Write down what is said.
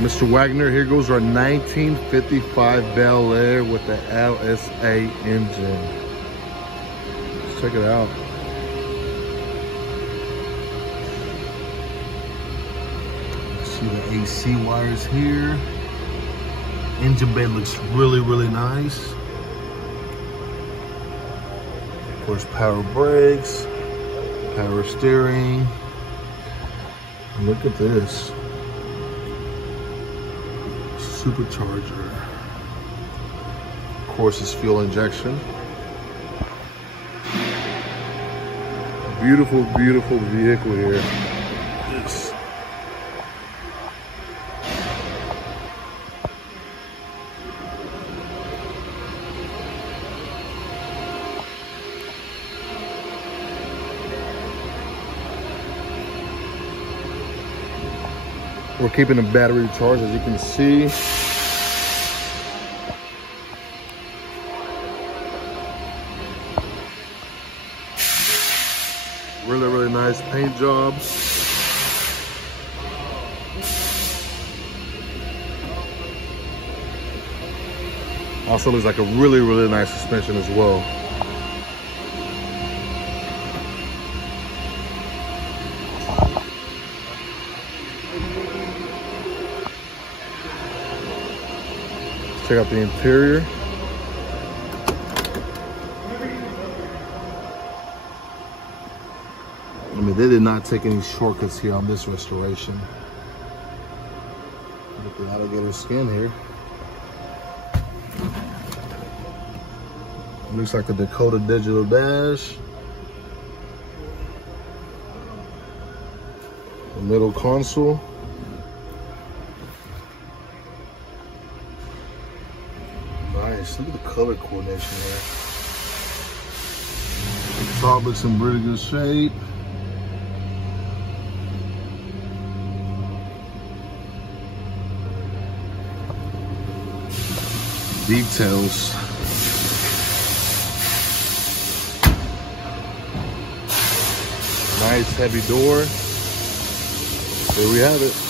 Mr. Wagner, here goes our 1955 Bel Air with the LSA engine. Let's check it out. See the AC wires here. Engine bay looks really, really nice. Of course, power brakes, power steering. Look at this. Supercharger. Of course, it's fuel injection. Beautiful, beautiful vehicle here. Yes. We're keeping the battery charged, as you can see. Really, really nice paint job. Also looks like a really, really nice suspension as well. Check out the interior. I mean, they did not take any shortcuts here on this restoration. Look at the alligator skin here. Looks like a Dakota digital dash. The middle console. Nice. Look at the color coordination there. The top looks in really good shape. Details. Nice heavy door. There we have it.